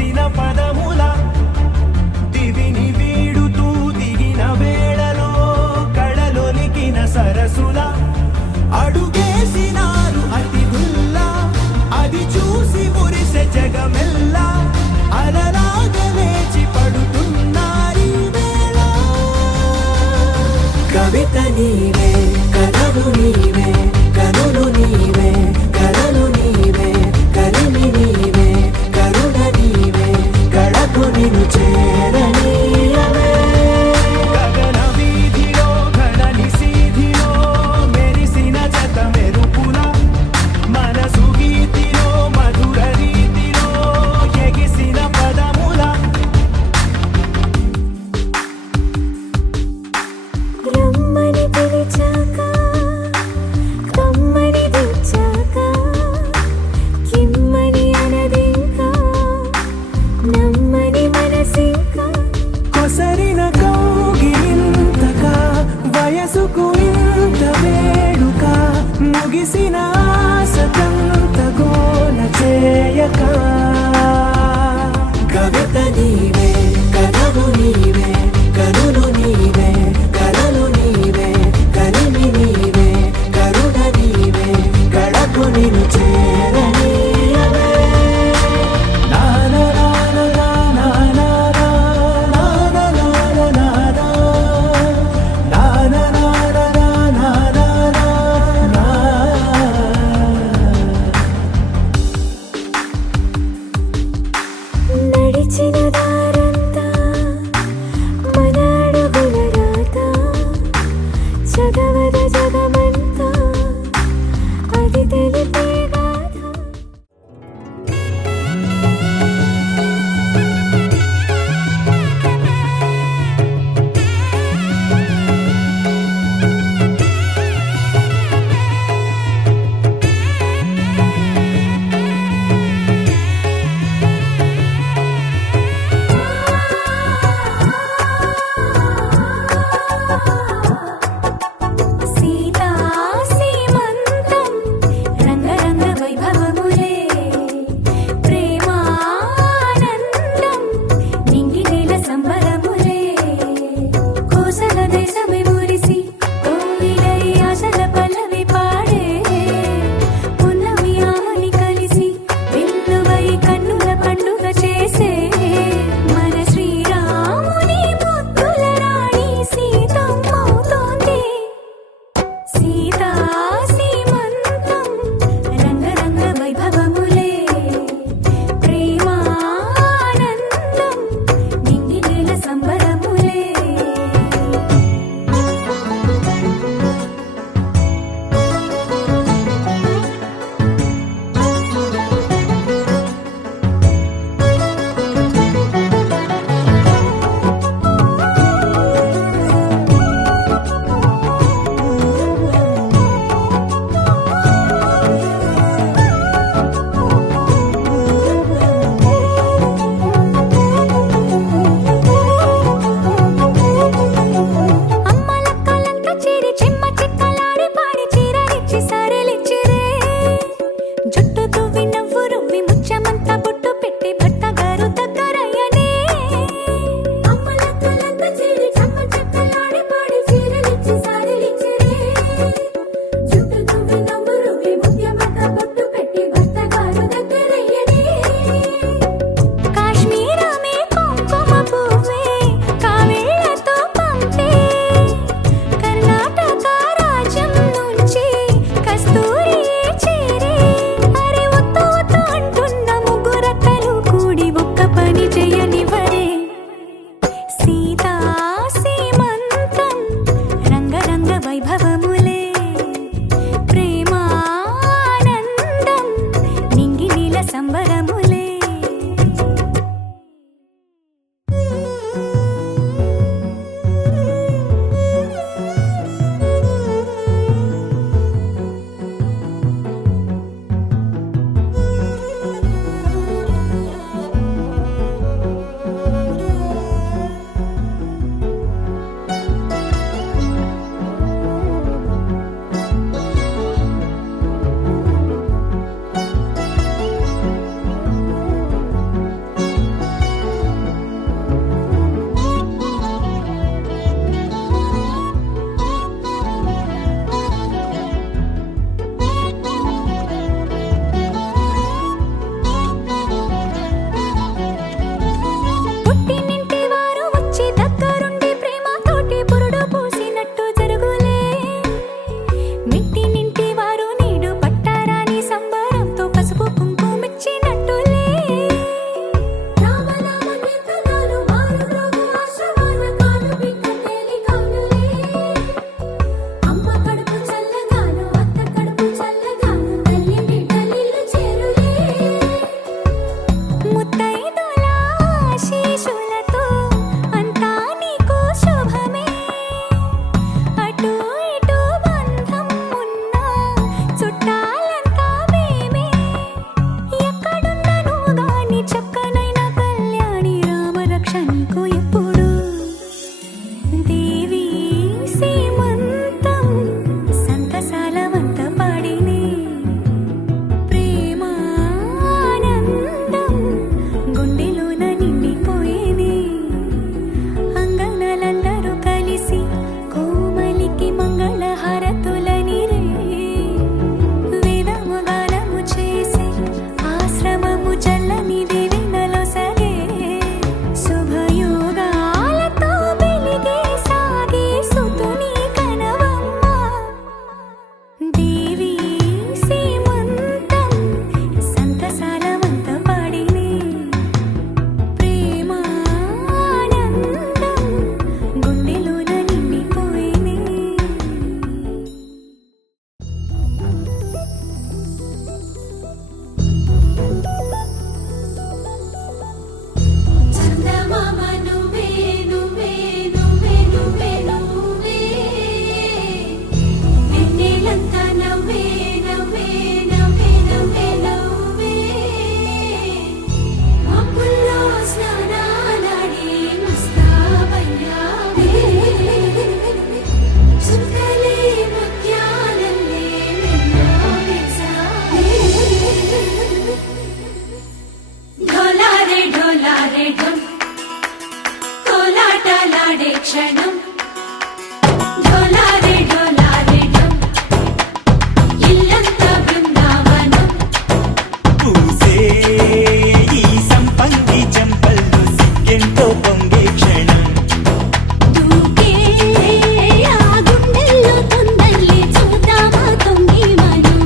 ముగిసిన పదముల దివిని వీడుతూ దిగిన వేళలో కడలొలికిన సరసుల అడుగేసినారు అతిథుల్లా అది చూసి మురిసె జగమెల్లా అలలాగ లేచి పడుతున్నారీ వేళ కవిత నీవే కథలు నీవే కనులు నీవే కలలు నీవే కలిమి నీవే కరుణ నీవే కడకు నిను చేరనీయవే గగన వీధిలో ఘన నిశీధిలో మెరిసిన జత మెరుపుల మనసు గీతిలో మధుర రీతిలో ఎగిసిన పదముల రమ్మని పిలిచాక కమ్మని తెచ్చాక కిమ్మని అనదింకా నమ్మని మనసింకా కొసరిన కౌగిలింతగా వయసుకు ఇంత వేడుక ముగిసిన ఆశతంత గోల చేయక కవిత నీవే కథలు నీవే కనులు నీవే కలలు నీవే కలిమి నీవే కరుణ నీవే కడకు నిను చేరనీయవే నడిచిన దారంతా మన అడుగుల రాత చదవద జగమంతా అది తెలిపే గాథ డోలారే ఢమ్ కోలాటలాడే క్షణం డోలారే డోలారే ఢమ్ ఇల్లంతా బృందావనం పూసే ఈ సంపంగి చెంపల్లో సిగ్గెంతో పొంగే క్షణం దూకే ఆ గుండెల్లో తొందల్లి చూద్దామా తొంగి మనం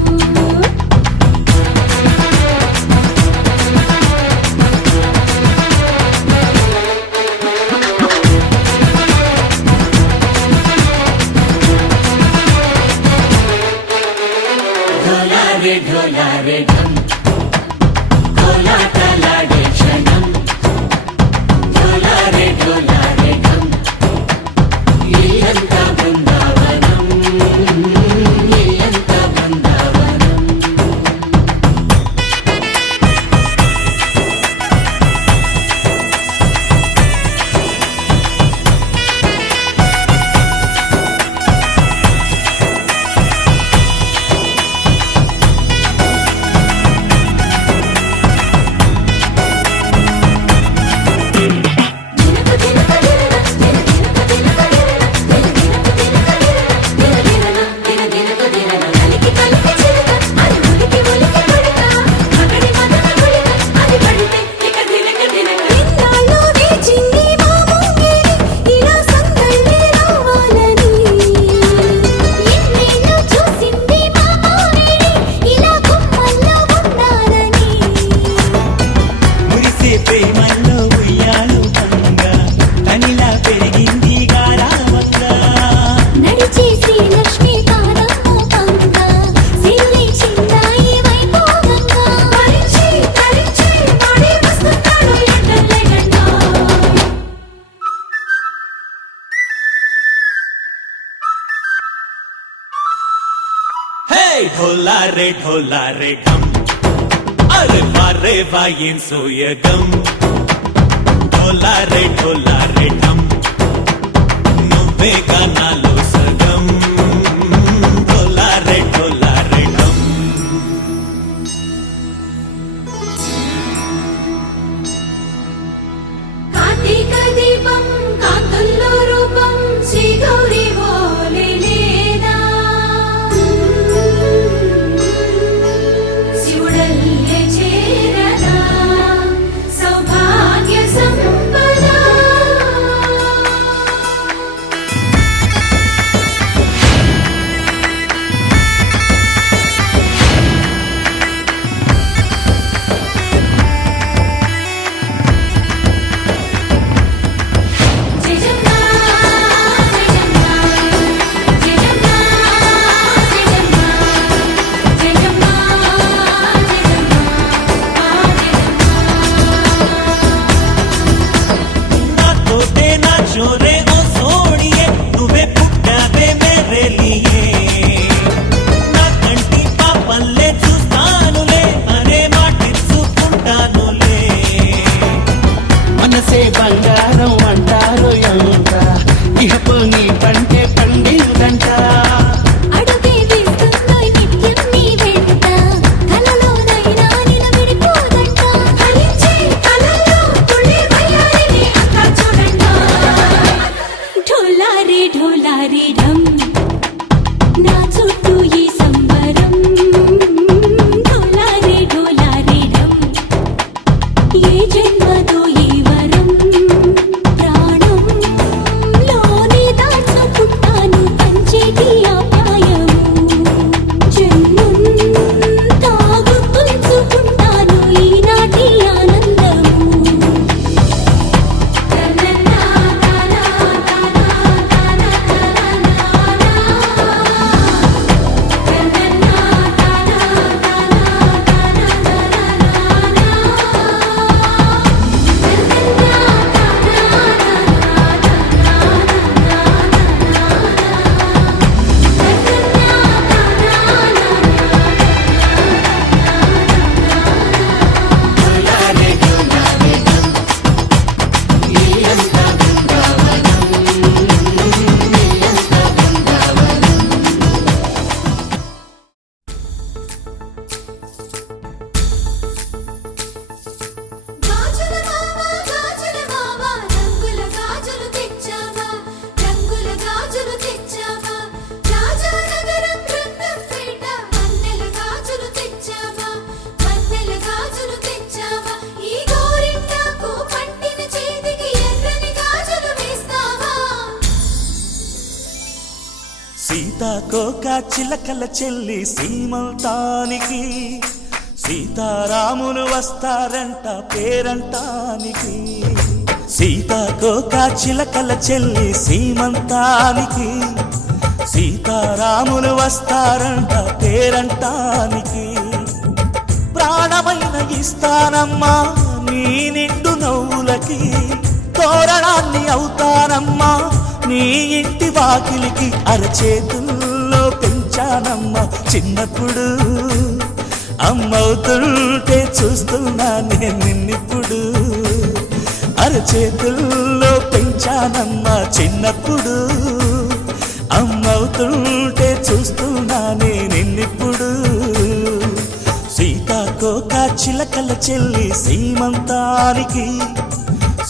డోలారే డోలారే ఢమ్ కోలాటలాడే క్షణం డోలారే డోలారే ఢమ్ ఇల్లంతా బృందావనం ఇల్లంతా బృందావనం మురిసే ప్రేమల్లో ఉయ్యాలు పంగా తనిలా పెరిగింది గారావంగా నడిచే శ్రీలక్ష్మి పాదము పంగ సిరి చిందాయి వైభోగంగా పరిచి పరిచి వాడి వస్తున్నాడు ఎట్టలే గంటో హే ఢోలారే ఢోలారే ఢమ్ అరే వారే వాయిన్ సోయగం ఢోలారే ఢోలారే ఢమ్ నువ్వే గానాలో సగం ఢోలారే ఢోలారే ఢమ్ కార్తీక దీపం కాంతుల్లో రూపం శ్రీ గౌరీ ఓలే లేదా శివుడల్లే చేరదా సౌభాగ్య సంపద జయజమ్మా జయజమ్మా జయజమ్మా జయజమ్మా జయజమ్మా నా తోటే నా చోరే ఓ సోడియే నువ్వే పుట్టావే మేరే లియే నా కంటి పాపల్లే చూస్తానులే అనే మాటిచ్చుకుంటానులే మనసే బంగారం అంటారు ఎంత ఇహపు నీ పంటే పండిందంట అడుగే వేస్తుందో నిత్యం నీ వెంట కలలోనైనా నిలబడిపోదంట ఫలించే కలలో తుళ్ళే వయ్యారిని అంతా చూడంట ఢోలారే ఢోలారే ఢమ్ నా చుట్టూ ఈ సంబరం ఢోలారే ఢోలారే ఢమ్ ఏ జన్మదో ఈ వరం ప్రాణం లోనే దాచుకుంటాను పంచేటి ఆప్యాయము జన్మంతా గుర్తుంచుకుంటాను ఈనాటి ఆనందము తననా తనా తనా తనా తనా సీతాకోక చిలకల చెల్లి సీమంతానికి సీతారాములు వస్తారంట పేరంటానికి సీతాకోక చిలకల చెల్లి సీమంతానికి సీతారాములు వస్తారంట పేరంటానికి ప్రాణమైన ఇస్తానమ్మా నీ నిండు నవ్వులకి తోరణాన్ని అవుతానమ్మా నీ ఇంటి వాకిలికి అరచేతుల్లో పెంచానమ్మా చిన్నప్పుడు అమ్మవుతుంటే చూస్తున్నా నేను నిన్నిప్పుడు అరచేతుల్లో పెంచానమ్మా చిన్నప్పుడు అమ్మవుతుంటే చూస్తున్నా నేను నిన్నిప్పుడు సీతాకోక చిలకల చెల్లి సీమంతానికి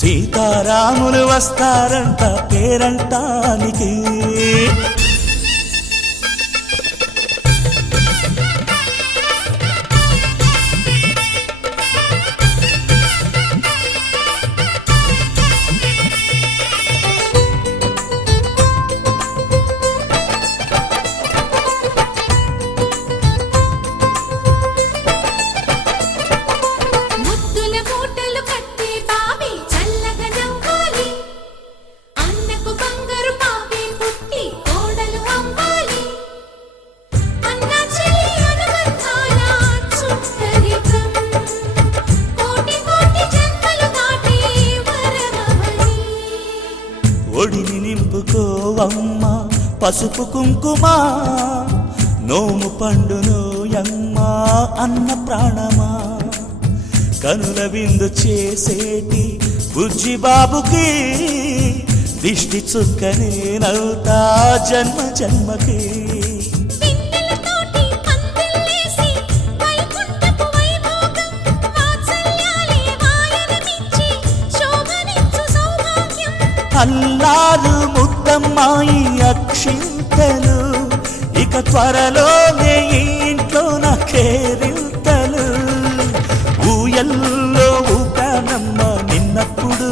సీతారాములు వస్తారంట పేరంటానికి ముద్దుల మూటలు కట్టే బావి చల్లగా నవ్వాలి అన్నకు బంగారు పాపే పుట్టి కోడలు అవ్వాలి అన్న చెల్లి అనుబంధాల చుట్టరికం కోటి కోటి జన్మలు దాటి వరమవని ఒడిని నింపుకోవమ్మ పసుపు కుంకుమ నోము పండునోయమ్మ అన్న ప్రాణమా కనుల విందు చేసేటి బుజ్జి బాబుకి దిష్టి చుక్కనేనవుతా జన్మ జన్మకి పిన్నెలతోటి పందిళ్ళేసి వైకుంఠపు వైభోగం వాత్సల్యాలే వాయనమిచ్చి శోభనిచ్చు సౌభాగ్యం అల్లారు ముద్దమ్మాయి అక్షింతలు ఇక త్వరలోనే ఈ ఇంట్లో నా కేరింతలు ఊయల్లో ఊపానమ్మ నిన్నప్పుడు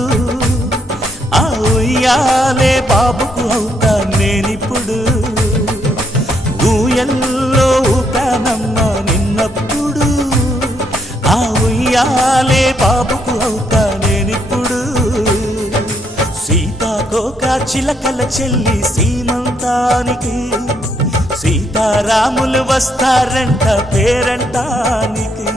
ఆ ఉయ్యాలే బాబుకు అవుతా నేనిప్పుడు ఊయల్లో ఊపానమ్మ నిన్నప్పుడు ఆ ఉయ్యాలే బాబుకు అవుతా నేనిప్పుడు సీతాకోక చిలకల చెల్లి సీమంతానికి సీతారాములు వస్తారంట పేరంటానికి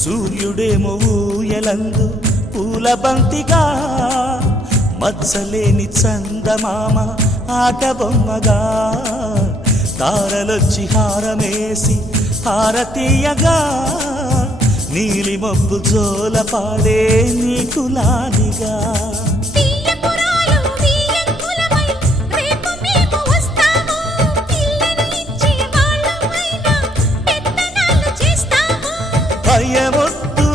సూర్యుడేమో ఊయలందు పూల బంతిగా మచ్చలేని చందమామ ఆట బొమ్మగా తారలొచ్చి హారమేసి హారతీయగా నీలి మబ్బు జోల పాడే నీకు లాలిగా తీయపురాలు తీయంకులమై రేపు మేము వస్తాము పిల్లను ఇచ్చి వాళ్ళమైనా పెత్తనాలు చేస్తాము భయమొద్దులేవమ్మా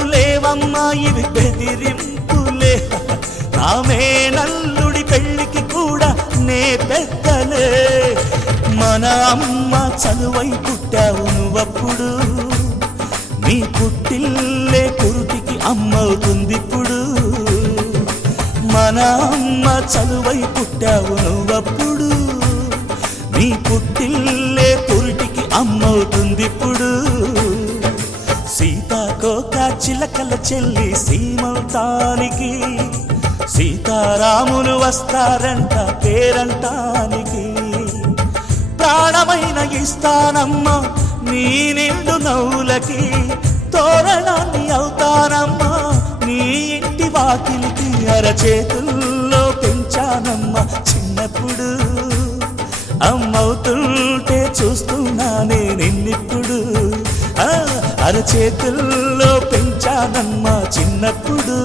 ఇవి బెదిరింపులే నామే నల్లుడి పెళ్ళికి కూడా నే పెద్దలే మన అమ్మ చనువై పుట్టావు నువ్వప్పుడు నీ పుట్టిల్లే పురుటికి అమ్మవుతుందిప్పుడు మన అమ్మ చనువై పుట్టావు నువ్వప్పుడు నీ పుట్టిల్లే పురుటికి అమ్మవుతుందిప్పుడు సీతాకోక చిలకల చెల్లి సీమంతానికి సీతారాములు వస్తారంట పేరంటానికి ప్రాణమైన ఇస్తానమ్మా నీ నిండు నవ్వులకి తోరణాన్ని అవుతానమ్మా నీ ఇంటి వాకిలికి అరచేతుల్లో పెంచానమ్మా చిన్నప్పుడు అమ్మవుతుంటే చూస్తున్నానే నిన్నిప్పుడు అరచేతుల్లో పెంచానమ్మా చిన్నప్పుడు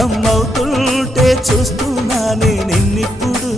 అమ్మవుతుంటే చూస్తున్నానే నిన్నిప్పుడు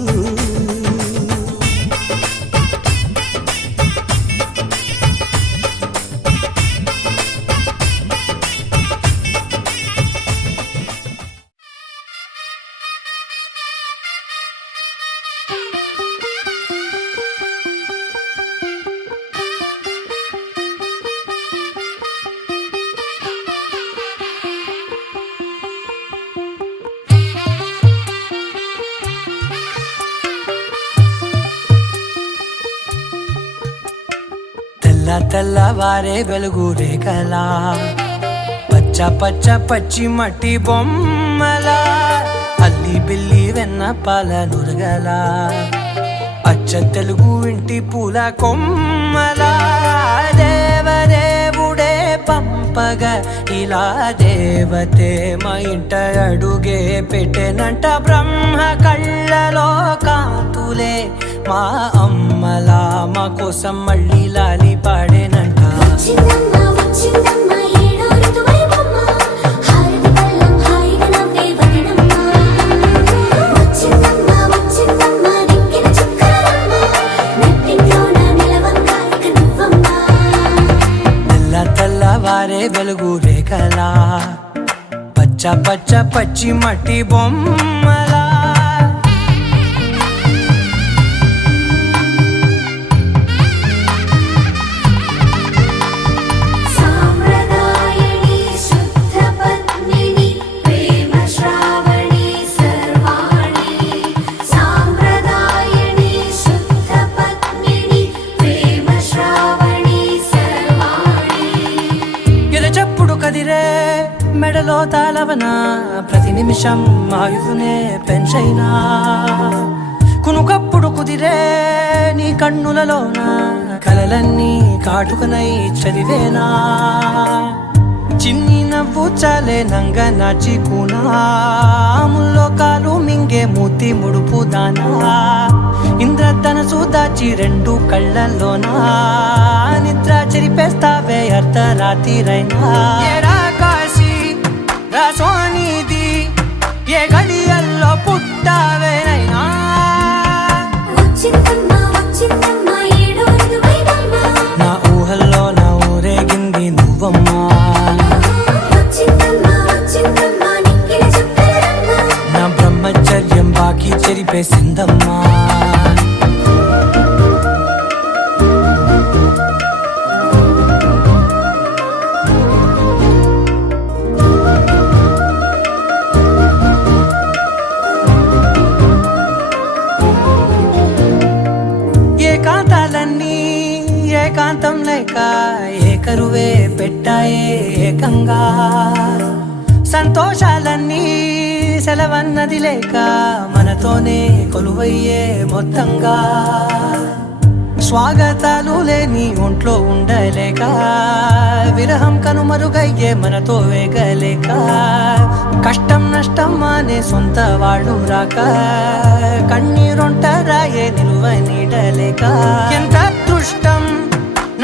తెల్లవారే వెలుగు రేఖలా పచ్చ పచ్చ పచ్చి మట్టి బొమ్మల అల్లి బిల్లి వెన్న పాల నురగల అచ్చ తెలుగు ఇంటి పూల కొమ్మల దేవదేవుడే పంపగా ఇలా దేవతే మా ఇంట అడుగే పెట్టెనంట బ్రహ్మ కళ్ళలో కాంతులే మా అమ్మలా మా కోసం మళ్ళీ లాలి పాడేనంట వచ్చిందమ్మ వచ్చిందమ్మ ఏడో ఋతువైవమ్మ హారతి పళ్ళం హాయిగా నవ్వే వదినమ్మ వచ్చిందమ్మ వచ్చిందమ్మ దిక్కిన చుక్కలమ్మ నెట్టింట్లోన నిలవంగా ఇక నువ్వమ్మ తెల్లవారే వెలుగు రేఖలా పచ్చ పచ్చ పచ్చి మట్టి బొమ్మలా సాంప్రదాయని శుద్ధ పద్మిని ప్రేమ శ్రావణి సర్వాణి సాంప్రదాయని శుద్ధ పద్మిని ప్రేమ శ్రావణి సర్వాణి ఎరచప్పుడు కదిరే మెడలో తాళవన ప్రతి నిమిషం ఆయువునే పెంచైనా కునుకప్పుడు కుదిరే నీ కన్నులలోన కలలన్నీ కాటుకనై చదివేనా చిన్ని నవ్వు చాలే నంగ నాచి కూనాముల్లో కాలు మింగే మూతి ముడుపు దానా ఇంద్రధనసు దాచి రెండు కళ్ళల్లోనా నిద్ర చెరిపేస్తావే అర్ధరాత్రిరైనా ఏరా కాశీ రా సోనిది ఏ గడియల్లో పుట్టావేనైనా వచ్చిందమ్మ వచ్చిందమ్మ ఏడో ఋతువైవమ్మ నా ఊహల్లో నా ఊరేగింది నువ్వమ్మా వచ్చిందమ్మ వచ్చిందమ్మ నిక్కిన చుక్కలమ్మ నా బ్రహ్మచర్యం బాకీ చెరిపేసిందమ్మా ఏకాంతాలన్నీ ఏకాంతం లేక ఏకరువే పెట్టాయే ఏకంగా సంతోషాలన్నీ సెలవన్నది లేక మనతోనే కొలువయ్యే మొత్తంగా స్వాగతాలు లేని ఒంట్లో ఉండలేక విరహం కనుమరుగయ్యే మనతో వేగలేక కష్టం నష్టం అనే సొంత వాళ్ళు రాక కన్నీరొంటరాయే నిలువ నీడలేక ఎంత అదృష్టం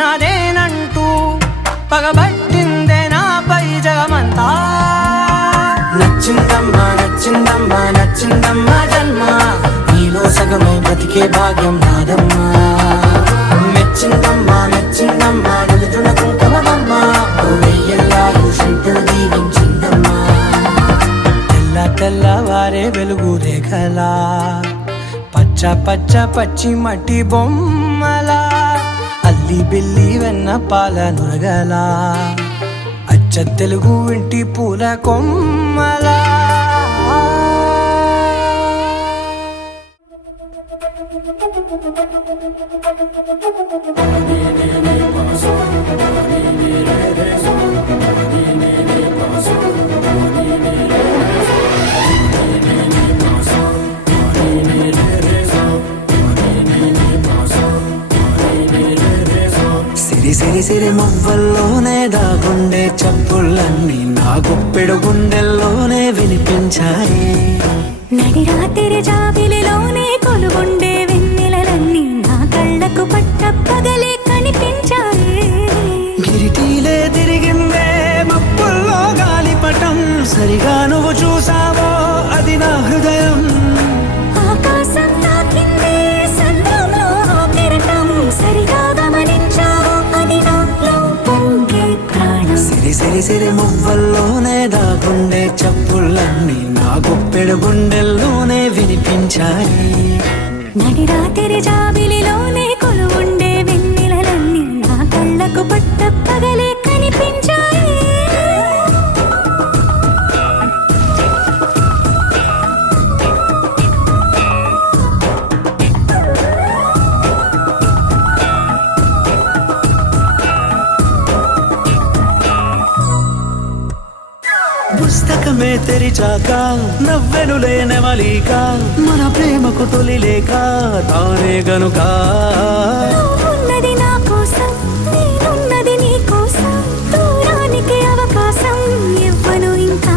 నాదేనంటూ పగబట్టిందే నాపై జగమంతా నచ్చిందమ్మా నచ్చిందమ్మా నచ్చిందమ్మా జన్మ నీలో సగమై బ్రతికే భాగ్యం నాదమ్మా మెచ్చిందమ్మా మెచ్చిందమ్మా నిలుచున్న కుంకుమమ్మా వెయ్యల్లాలు శంకరు దీవించిందమ్మా తెల్లవారే వెలుగు రేఖలా పచ్చ పచ్చ పచ్చి మట్టి బొమ్మలా అల్లి బిల్లి వెన్న పాల నురగలా అచ్చ తెలుగు ఇంటి పూల కొమ్మలా సిరి సిరి సిరి మువ్వల్లోనే దాగుండే చప్పుళ్ళన్నీ నా గుప్పెడు గుండెల్లోనే వినిపించాయి నడిరాత్రి జాబిలిలోనే కొలుగుండే వెన్నెలలన్నీ నా కళ్ళకు పట్టపగలే కనిపించాయి గిరిటీలే తిరిగిందే మప్పుల్లో గాలిపటం సరిగా నువ్వు చూసావో అది నా హృదయం ఆకాశం తాకిందే సంద్రంలో కెరటం సరిగా గమనించావు అది నాలో పొంగే ప్రాణం సిరి సిరి సిరి మువ్వల్లోనే దాగుండే చప్పుళ్ళన్నీ నా గుప్పెడు గుండెల్లోనే వినిపించాయి నడిరాత్రి జాబిలిలోనే కొలువుండే వెన్నెలలన్నీ నా కళ్ళకు పట్టపగలే కనిపించాయి తెరిచాక నవ్వెనులే నెమలిక మన ప్రేమకు తొలి లేక తానే గనుక నువ్వున్నది నా కోసం నేనున్నది నీ కోసం దూరానికి అవకాశం ఇవ్వను ఇంకా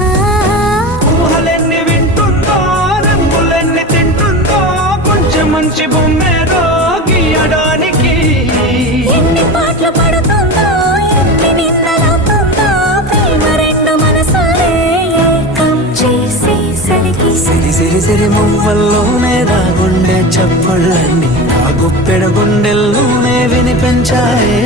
ఊహలెన్ని వింటుందో రంగులెన్ని తింటుందో కొంచెం మంచి బొమ్మేదో గీయడానికి ఎన్ని పాటలు పడుతుందో ఎన్ని నిన్నలవుతుందో ప్రేమ రెండు మనసులే ఏకం చేసేసరికి సిరి సిరి సిరి మువ్వల్లోనే దాగుండే చప్పుళ్ళని నా గుప్పెడ గుండెల్లోనే వినిపించాయే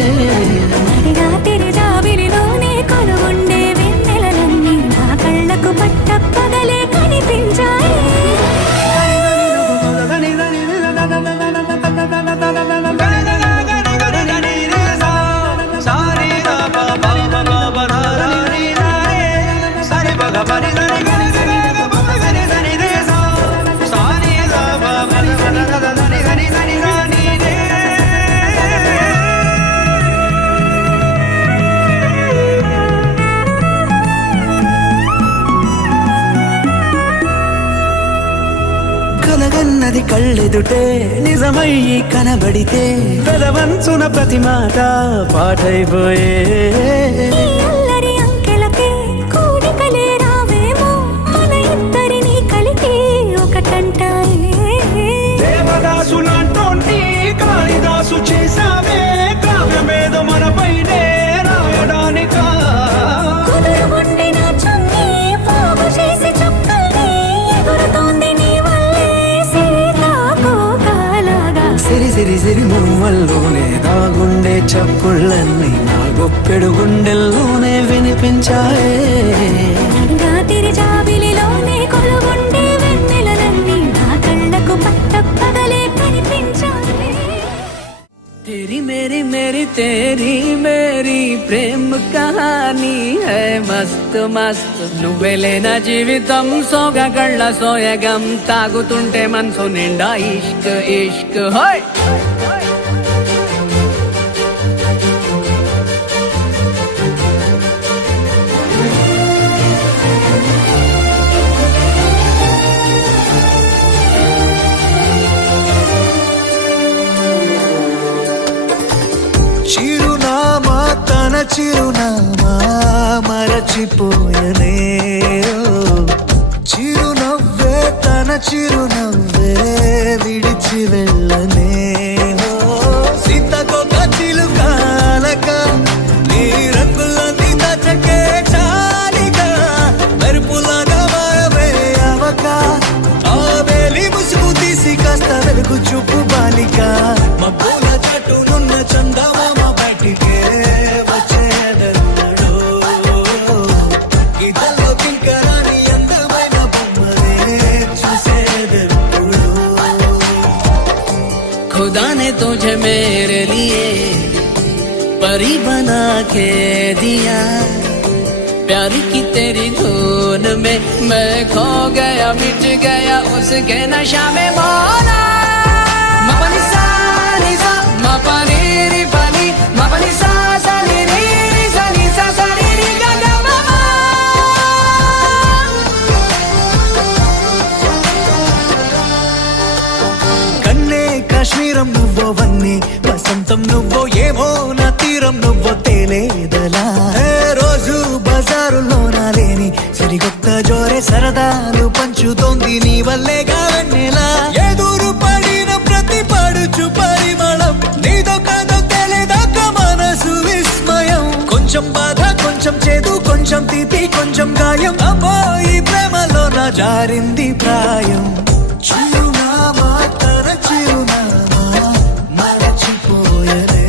రాత్రి జాబిలిలోనే కొలువుండే వెన్నెలలన్నీ నా కళ్ళకు పట్టపగలే కనిపించాయి కలగన్నది కళ్ళెదుటే నిజమై కనబడితే పెదవంచున ప్రతి మాట పాటైపోయే ఈ అల్లరి అంకెలకే కూడికలే రావేమో మన ఇద్దరిని కలిపి ఒకటంటాయే దేవదాసు నాటోంటి కాళిదాసు చేసావే కావ్యమేద మనపైనే రాయడానికా కుదురుగుండి నా చున్నీ పోగు చేసి చుక్కల్ని ఎగురుతోంది నీ వల్లే సీతాకోకలాగా సిరి సిరి సిరి మువ్వల్లోనే దాగుండే చప్పుళ్ళన్నీ నా గొప్పెడు గుండెల్లోనే వినిపించాయే రాత్రి జాబిలిలోనే కొలువుండే వెన్నెలలన్నీ నా కళ్ళకు పట్టపగలే కనిపించాయి तेरी मेरी मेरी तेरी मेरी प्रेम कहानी है मस्त मस्त నువ్వెలేన జీవితం సోగగళ్ళ సోయగం తాగుతుంటే మనసు నిండా ఇష్క్ ఇష్క్ హోయ్ చిరునామా తన చిరునామా మరచిపోయనే చిరునవ్వే తన చిరునవ్వే విడిచి వెళ్ళనే సీతకొక చిలుకాలక నీ రంగులన్నీ దచకే చాలిగా మెరుపులాగా మారవే అవక ఆ వేలి ముసుగు తీసి కాస్త వెలుగు చూపు బాలిక మబ్బుల చటునున్న చందమామ బయటికే వచ్చేదెన్నడో ఇదల్లో కింకరాని అందమైన బొమ్మనే చూసేదెప్పుడు खुदा ने तुझे मेरे लिए परी बना के दिया प्यार की तेरी धुन में मैं खो गया मिट गया उसके नशा में मौला मपनी सा नि सा मपनी रि पनी मपनी सा सा नि रि रि सा नि सा सा रि रि गा गा मा मा కన్నే కాశ్మీరం నువ్వో వన్నే వసంతం నువ్వో ఏమో నా తీరం నువ్వో తేలేదలా రోజు బజారులోన లేని సరికొత్త జోరే సరదాలు పంచుతోంది నీ వల్లేగా వెన్నెలా ఎదురు పడిన ప్రతి పడుచు పరిమళం నీదో కాదో తెలియదాకా మనసు విస్మయం కొంచెం బాధ కొంచెం చేదు కొంచెం తీపి కొంచెం గాయం అమ్మో ఈ ప్రేమలో నా జారింది ప్రాయం చిరునామా తన చిరునామా మరచిపోయనే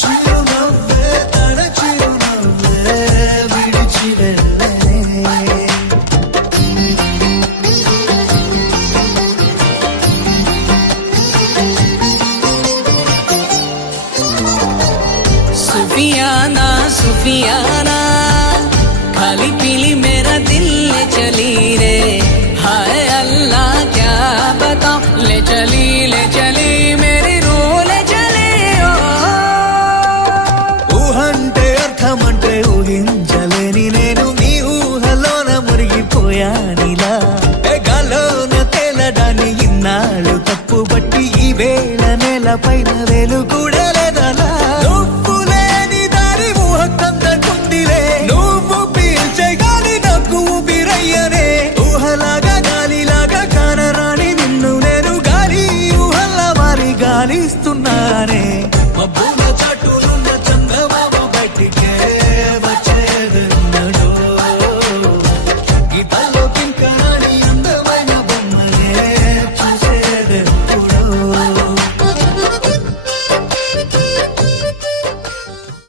చిరునవ్వే తన చిరునవ్వే విడిచి వెళ్ళనే सुफियाना सुफियाना खाली पीली मेरा दिल ले चली रे నేల పైన వెలుగుడే